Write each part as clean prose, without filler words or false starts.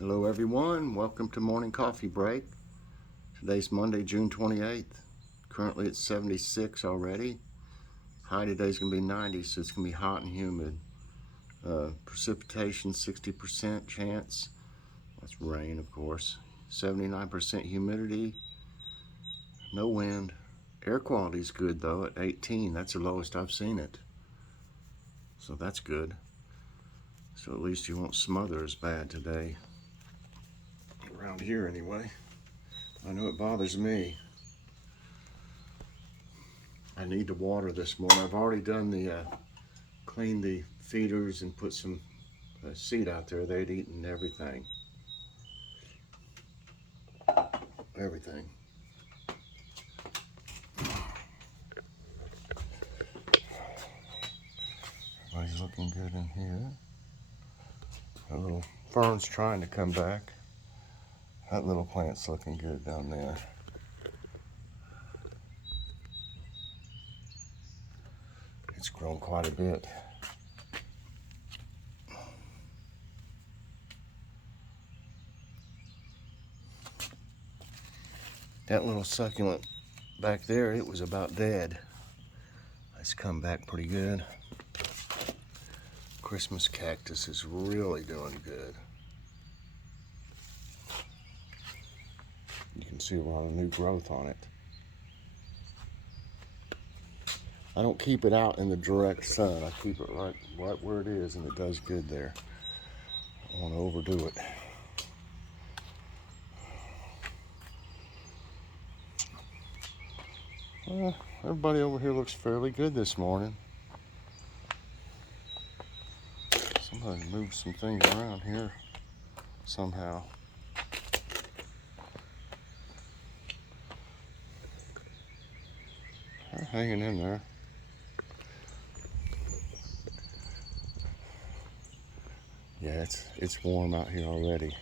Hello everyone, welcome to Morning Coffee Break. Today's Monday, June 28th. Currently it's 76 already. High today's going to be 90, so it's going to be hot and humid. Precipitation 60% chance. That's rain, of course. 79% humidity. No wind. Air quality is good though at 18. That's the lowest I've seen it. So that's good. So at least you won't smother as bad today. Around here anyway. I know it bothers me. I need to water this morning. I've already done the cleaned the feeders and put some seed out there. They'd eaten everything. Everything. Everybody's looking good in here. That little fern's trying to come back. That little plant's looking good down there. It's grown quite a bit. That little succulent back there, it was about dead. It's come back pretty good. Christmas cactus is really doing good. You can see a lot of new growth on it. I don't keep it out in the direct sun. I keep it right where it is, and it does good there. I don't want to overdo it. Well, everybody over here looks fairly good this morning. Somebody moved some things around here somehow. They're hanging in there. Yeah, it's warm out here already.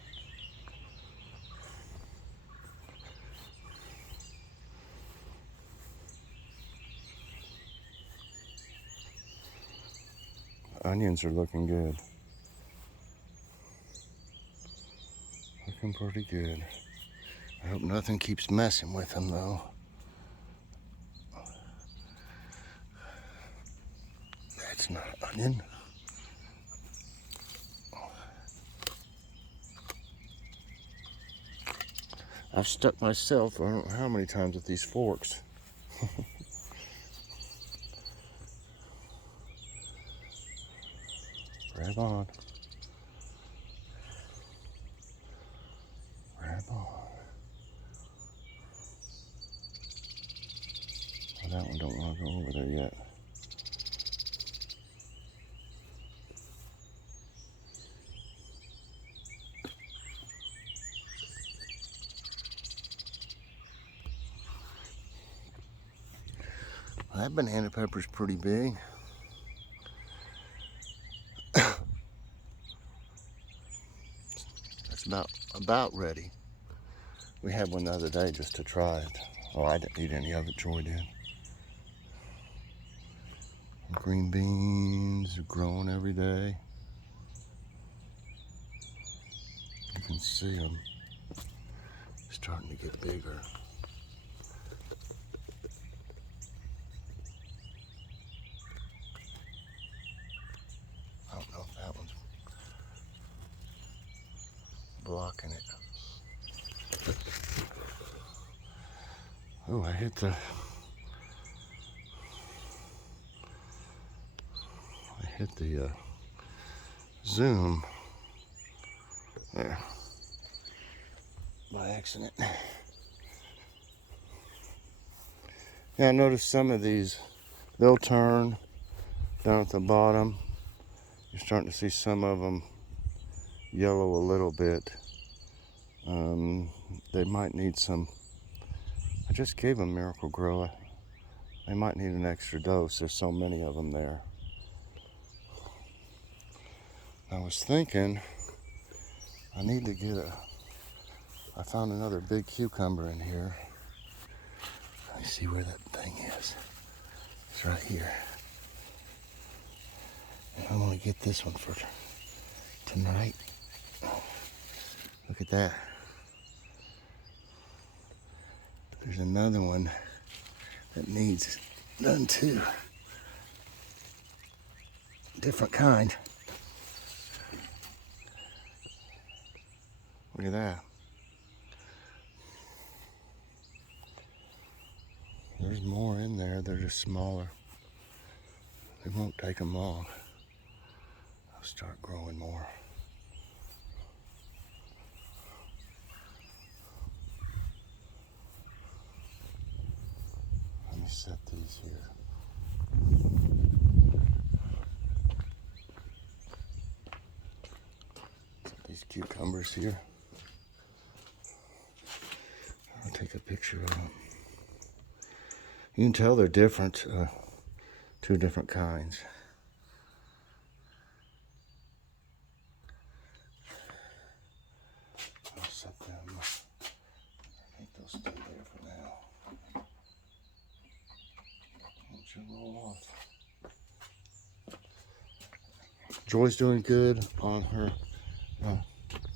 Onions are looking good. Looking pretty good. I hope nothing keeps messing with them though. That's not onion. I've stuck myself, I don't know how many times with these forks. Grab on. Grab on. Oh, that one don't want to go over there yet. Well, that banana pepper's pretty big. That's about ready. We had one the other day just to try it. Oh, I didn't eat any of it, Joy did. Green beans are growing every day. You can see them starting to get bigger. I don't know if that one's blocking it. Oh, I hit the zoom there by accident. Yeah, I noticed some of these, they'll turn down at the bottom. You're starting to see some of them yellow a little bit. They might need some. I just gave them Miracle Grow. They might need an extra dose. There's so many of them there. I was thinking I need to get I found another big cucumber in here. Let me see where that thing is. It's right here. And I'm gonna get this one for tonight. Look at that. There's another one that needs done too. Different kind. Look at that. There's more in there. They're just smaller. It won't take them long. They'll start growing more. Let me set these here. Set these cucumbers here. I'll take a picture of them. You can tell they're different, two different kinds. I'll set them. I think they'll stay there for now. Won't you roll off? Joy's doing good on her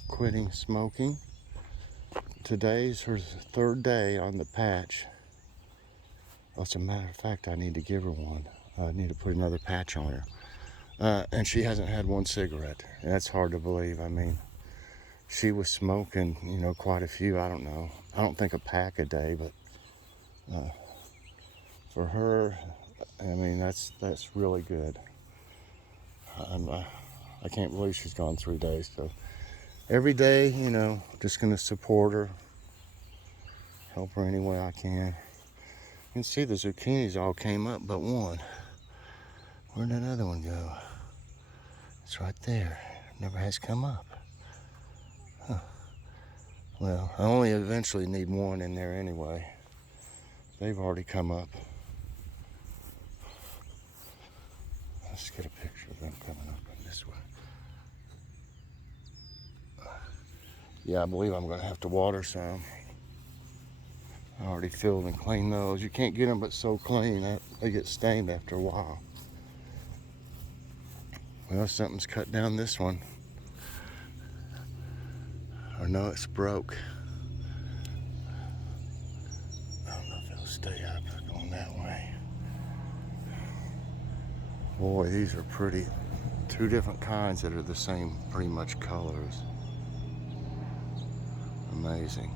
quitting smoking. Today's her third day on the patch. As a matter of fact, I need to give her one. I need to put another patch on her. And she hasn't had one cigarette. And that's hard to believe. I mean, she was smoking, you know, quite a few. I don't know. I don't think a pack a day, but for her, I mean, that's really good. I can't believe she's gone 3 days. So every day, you know, just going to support her, help her any way I can. You can see the zucchinis all came up but one. Where'd that other one go? It's right there. Never has come up. Huh. Well, I only eventually need one in there anyway. They've already come up. Let's get a picture of them coming up in this way. Yeah, I believe I'm going to have to water some. I already filled and cleaned those. You can't get them but so clean. They get stained after a while. Well, something's cut down this one. Or no, it's broke. I don't know if it'll stay up going that way. Boy, these are pretty. Two different kinds that are the same pretty much colors. Amazing.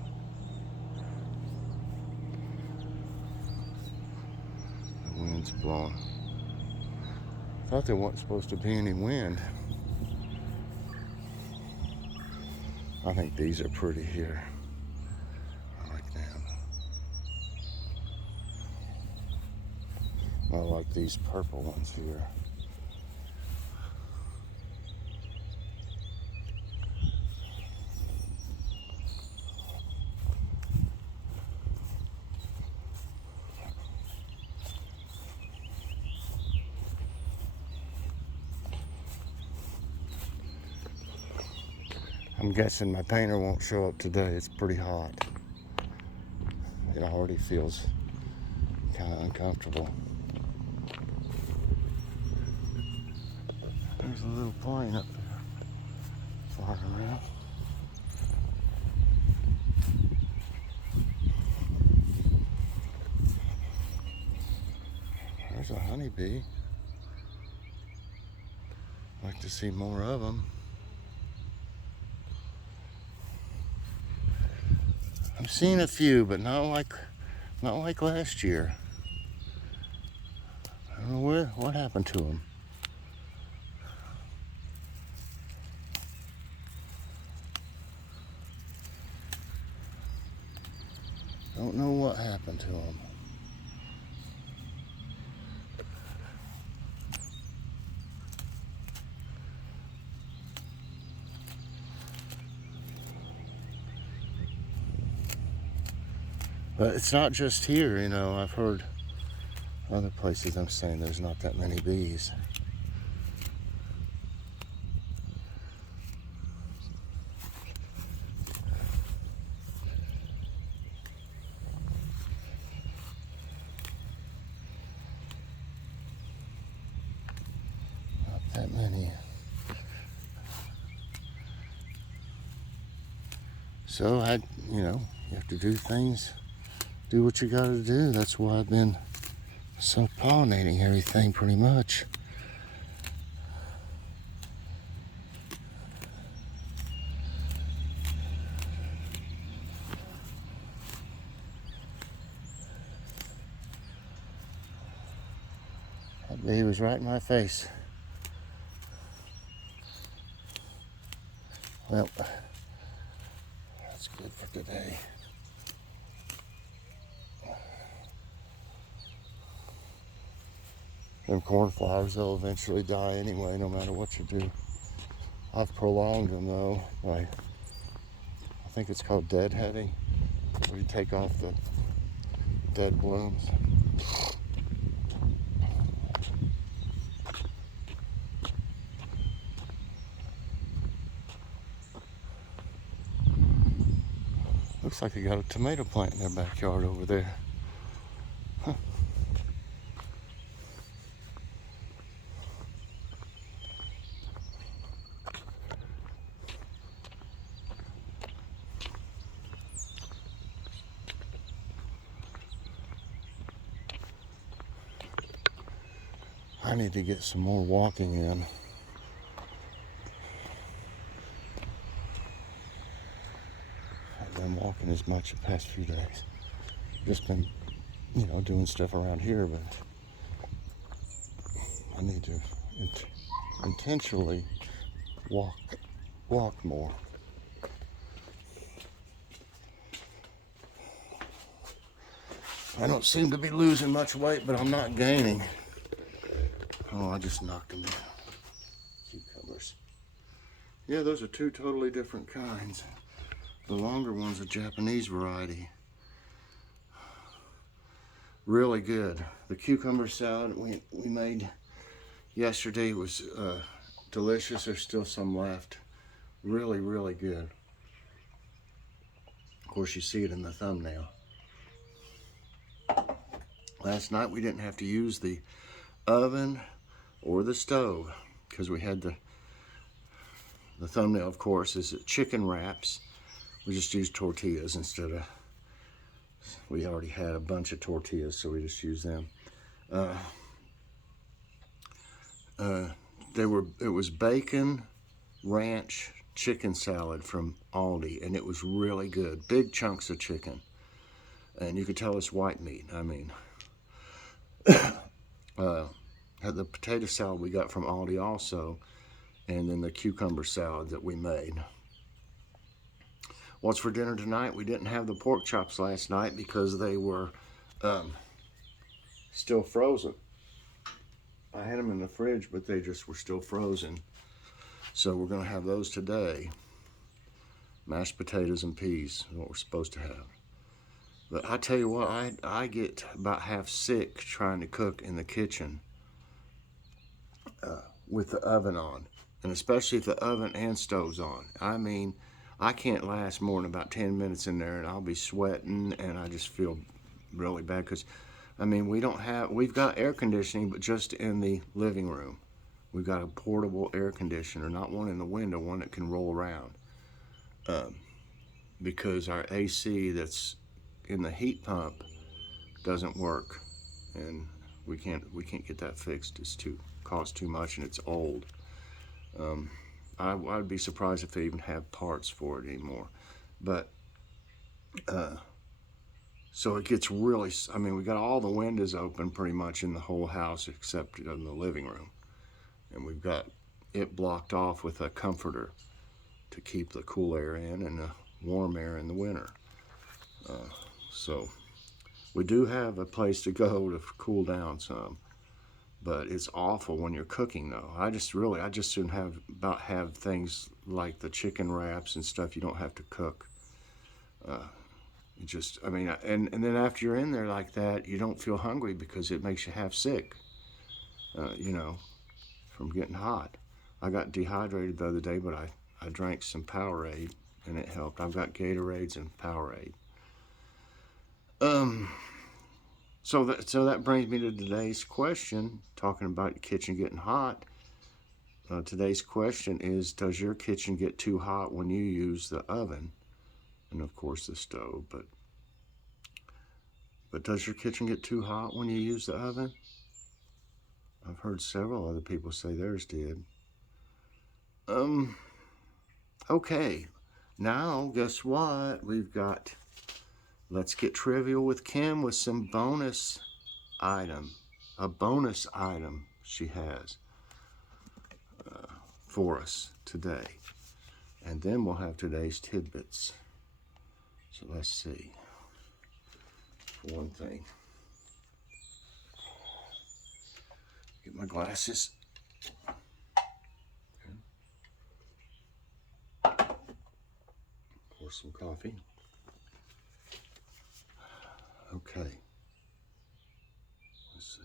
The wind's blowing. I thought there wasn't supposed to be any wind. I think these are pretty here. I like them. I like these purple ones here. I'm guessing my painter won't show up today. It's pretty hot. It already feels kind of uncomfortable. There's a little plane up there, flying around. There's a honeybee. I'd like to see more of them. I've seen a few, but not like last year. I don't know what happened to them. Don't know what happened to them. But it's not just here, you know. I've heard other places I'm saying there's not that many bees. Not that many. So you have to do things, do what you gotta do. That's why I've been self-pollinating everything pretty much. That bee was right in my face. Well, that's good for today. Them cornflowers, they'll eventually die anyway, no matter what you do. I've prolonged them though by, I think it's called deadheading, where you take off the dead blooms. Looks like they got a tomato plant in their backyard over there. Huh. I need to get some more walking in. I've been walking as much the past few days. Just been, doing stuff around here, but I need to intentionally walk more. I don't seem to be losing much weight, but I'm not gaining. Oh, I just knocked them down. Cucumbers. Yeah, those are two totally different kinds. The longer one's a Japanese variety. Really good. The cucumber salad we made yesterday was delicious. There's still some left. Really, really good. Of course, you see it in the thumbnail. Last night we didn't have to use the oven or the stove because we had the thumbnail, of course, is chicken wraps. We just used tortillas instead of, we already had a bunch of tortillas, so we just used them. It was bacon ranch chicken salad from Aldi, and it was really good. Big chunks of chicken, and you could tell it's white meat. I mean, the potato salad we got from Aldi also, and then the cucumber salad that we made. What's for dinner tonight? We didn't have the pork chops last night because they were still frozen. I had them in the fridge, but they just were still frozen. So we're going to have those today. Mashed potatoes and peas is what we're supposed to have. But I tell you what, I get about half sick trying to cook in the kitchen with the oven on. And especially if the oven and stove's on. I mean, I can't last more than about 10 minutes in there, and I'll be sweating, and I just feel really bad because, I mean, we've got air conditioning, but just in the living room. We've got a portable air conditioner, not one in the window, one that can roll around. Because our AC that's in the heat pump doesn't work, and we can't get that fixed. It's costs too much, and it's old. I'd be surprised if they even have parts for it anymore. But so it gets really, I mean, we got all the windows open pretty much in the whole house except in the living room, and we've got it blocked off with a comforter to keep the cool air in and the warm air in the winter. So we do have a place to go to cool down some. But it's awful when you're cooking, though. I just soon have things like the chicken wraps and stuff. You don't have to cook. I mean, and then after you're in there like that, you don't feel hungry because it makes you half sick, from getting hot. I got dehydrated the other day, but I drank some Powerade, and it helped. I've got Gatorades and Powerade. So that brings me to today's question, talking about the kitchen getting hot. Today's question is, does your kitchen get too hot when you use the oven and of course the stove. But does your kitchen get too hot when you use the oven? I've heard several other people say theirs did. Okay, now guess what? We've got Let's Get Trivial with Kim with some bonus item. A bonus item she has for us today. And then we'll have today's tidbits. So let's see. For one thing, get my glasses. Pour some coffee. Okay. Let's see.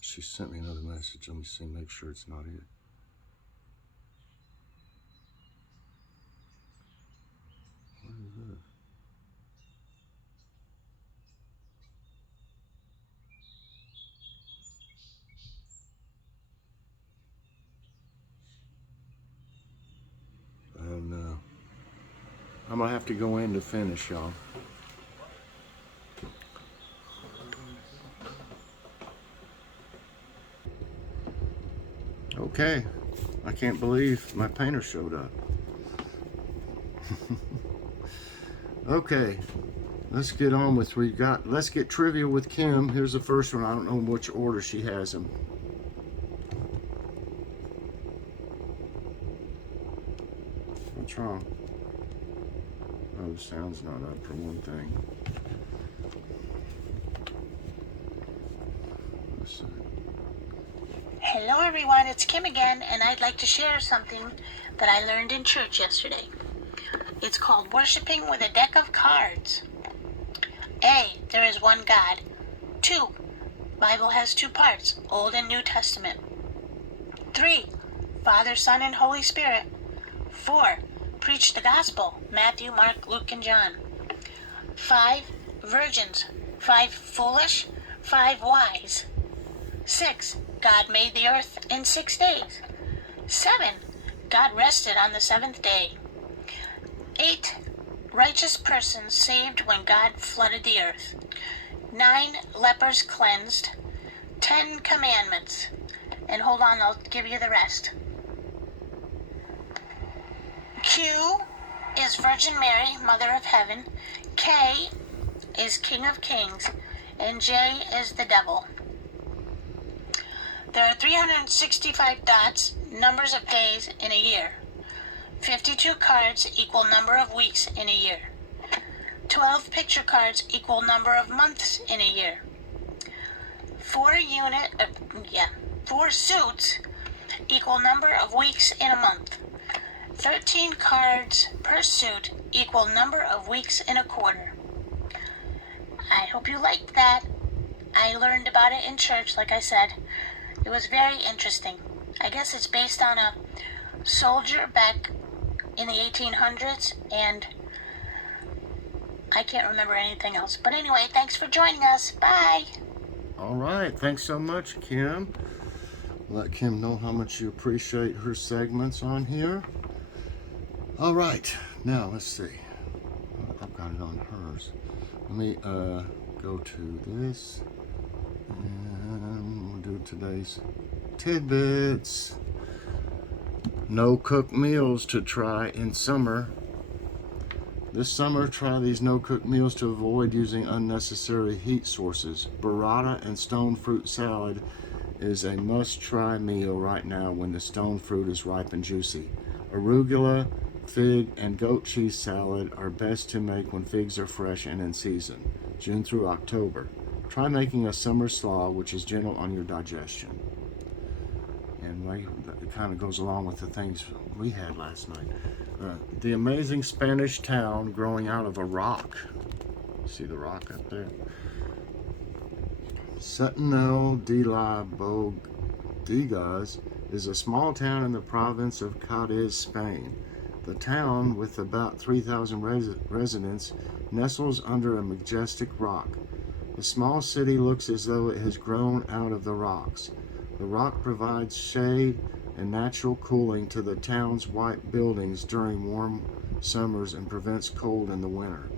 She sent me another message. Let me see, make sure it's not it. What is this? And I'm gonna have to go in to finish, y'all. Okay, I can't believe my painter showed up. Okay, let's get on with Let's Get Trivial with Kim. Here's the first one. I don't know which order she has them. What's wrong? Oh, the sound's not up for one thing. Let's see. Hello everyone, it's Kim again, and I'd like to share something that I learned in church yesterday. It's called worshiping with a deck of cards. A, there is one God. 2, Bible has 2 parts, Old and New Testament. 3, Father, Son, and Holy Spirit. 4, preach the gospel, Matthew, Mark, Luke, and John. 5, virgins. 5 foolish, 5 wise. 6, God made the earth in 6 days. 7, God rested on the 7th day. 8, righteous persons saved when God flooded the earth. 9, lepers cleansed. 10, commandments. And hold on, I'll give you the rest. Q is Virgin Mary, Mother of Heaven. K is King of Kings. And J is the devil. There are 365 dots, numbers of days in a year. 52 cards equal number of weeks in a year. 12 picture cards equal number of months in a year. 4 suits equal number of weeks in a month. 13 cards per suit equal number of weeks in a quarter. I hope you liked that. I learned about it in church, like I said. It was very interesting. I guess it's based on a soldier back in the 1800s, and I can't remember anything else. But anyway, thanks for joining us. Bye. All right, thanks so much, Kim. Let Kim know how much you appreciate her segments on here. All right, now let's see. I've got it on hers. Let me go to this, and we'll do today's tidbits. No cooked meals to try in summer. This summer, try these no-cook meals to avoid using unnecessary heat sources. Burrata and stone fruit salad is a must-try meal right now when the stone fruit is ripe and juicy. Arugula, fig, and goat cheese salad are best to make when figs are fresh and in season, June through October. Try making a summer slaw, which is gentle on your digestion. And it kind of goes along with the things we had last night. The amazing Spanish town growing out of a rock. See the rock up there? Setenil de la Bodegas is a small town in the province of Cádiz, Spain. The town, with about 3,000 residents, nestles under a majestic rock. The small city looks as though it has grown out of the rocks. The rock provides shade and natural cooling to the town's white buildings during warm summers and prevents cold in the winter.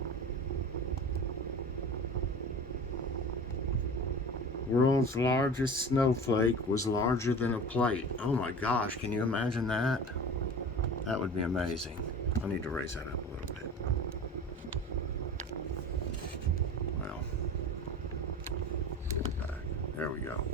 World's largest snowflake was larger than a plate. Oh my gosh, can you imagine that? That would be amazing. I need to raise that up a little bit. Well, there we go.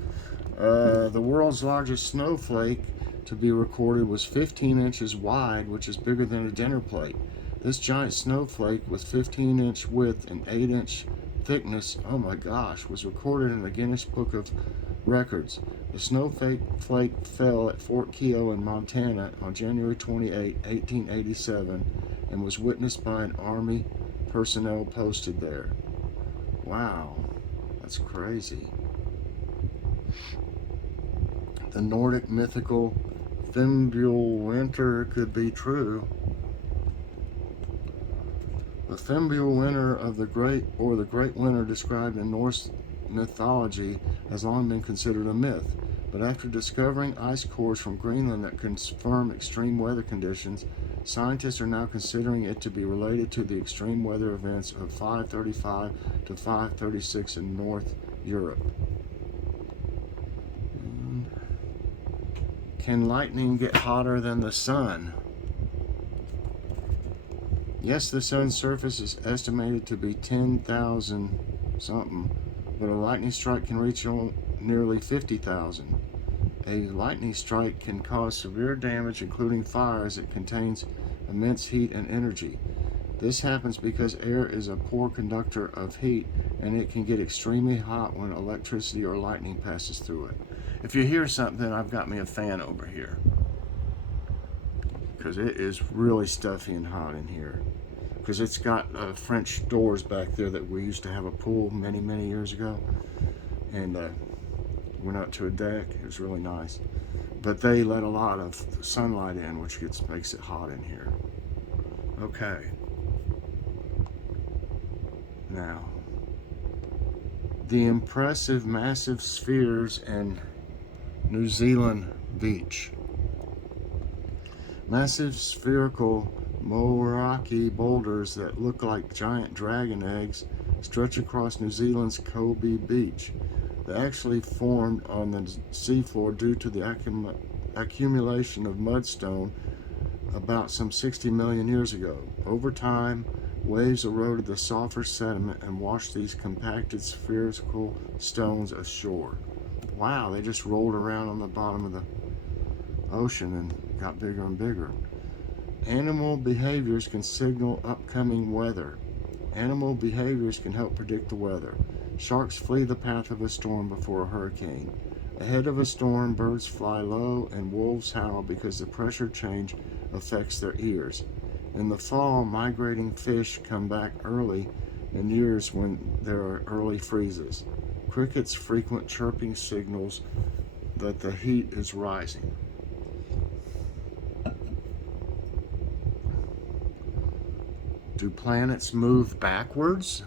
The world's largest snowflake to be recorded was 15 inches wide, which is bigger than a dinner plate. This giant snowflake with 15-inch width and 8-inch thickness, oh my gosh, was recorded in the Guinness Book of Records. The snowflake fell at Fort Keogh in Montana on January 28, 1887, and was witnessed by an Army personnel posted there. Wow, that's crazy. The Nordic mythical Fimbulwinter could be true. The Fimbulwinter of the Great Winter described in Norse mythology has long been considered a myth, but after discovering ice cores from Greenland that confirm extreme weather conditions, scientists are now considering it to be related to the extreme weather events of 535 to 536 in North Europe. Can lightning get hotter than the sun? Yes, the sun's surface is estimated to be 10,000 something, but a lightning strike can reach nearly 50,000. A lightning strike can cause severe damage, including fire, as it contains immense heat and energy. This happens because air is a poor conductor of heat, and it can get extremely hot when electricity or lightning passes through it. If you hear something, I've got me a fan over here, because it is really stuffy and hot in here. Because it's got French doors back there that we used to have a pool many years ago, and went out to a deck. It was really nice, but they let a lot of sunlight in, which makes it hot in here. Okay, now the impressive massive spheres in New Zealand beach. Massive spherical Moeraki boulders that look like giant dragon eggs stretch across New Zealand's Kobe Beach. They actually formed on the seafloor due to the accumulation of mudstone about some 60 million years ago. Over time, waves eroded the softer sediment and washed these compacted spherical stones ashore. Wow, they just rolled around on the bottom of the ocean and got bigger and bigger. Animal behaviors can signal upcoming weather. Animal behaviors can help predict the weather. Sharks flee the path of a storm before a hurricane. Ahead of a storm, birds fly low and wolves howl because the pressure change affects their ears. In the fall, migrating fish come back early in years when there are early freezes. Crickets' frequent chirping signals that the heat is rising. Do planets move backwards?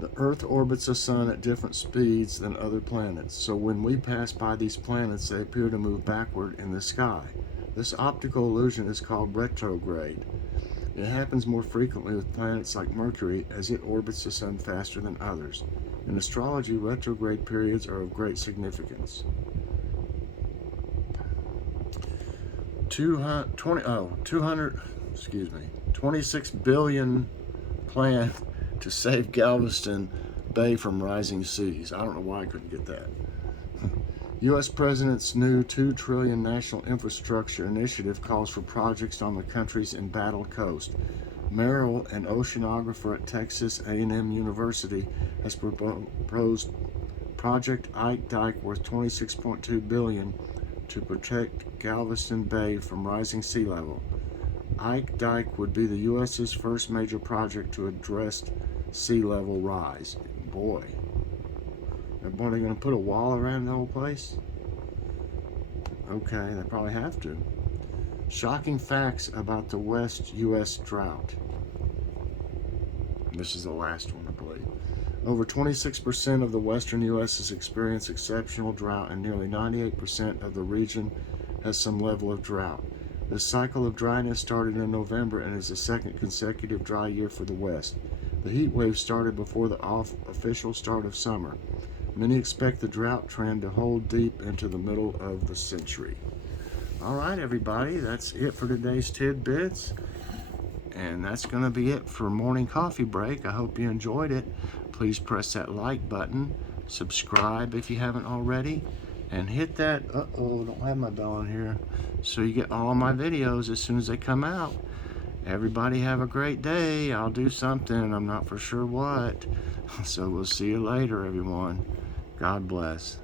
The Earth orbits the Sun at different speeds than other planets, so when we pass by these planets, they appear to move backward in the sky. This optical illusion is called retrograde. It happens more frequently with planets like Mercury, as it orbits the Sun faster than others. In astrology, retrograde periods are of great significance. 26 billion plan to save Galveston Bay from rising seas. I don't know why I couldn't get that. U.S. President's new $2 trillion national infrastructure initiative calls for projects on the country's embattled coast. Merrill, an oceanographer at Texas A&M University, has proposed Project Ike Dike worth $26.2 billion to protect Galveston Bay from rising sea level. Ike Dike would be the U.S.'s first major project to address sea level rise. Boy, everybody going to put a wall around the whole place? Okay, they probably have to. Shocking facts about the West U.S. drought. This is the last one, I believe. Over 26% of the western U.S. has experienced exceptional drought, and nearly 98% of the region has some level of drought. The cycle of dryness started in November and is the second consecutive dry year for the West. The heat wave started before the official start of summer. Many expect the drought trend to hold deep into the middle of the century. All right, everybody, that's it for today's Tidbits. And that's going to be it for morning coffee break. I hope you enjoyed it. Please press that like button, subscribe if you haven't already, and hit that, don't have my bell on here, so you get all my videos as soon as they come out. Everybody have a great day. I'll do something, I'm not for sure what. So we'll see you later, everyone. God bless.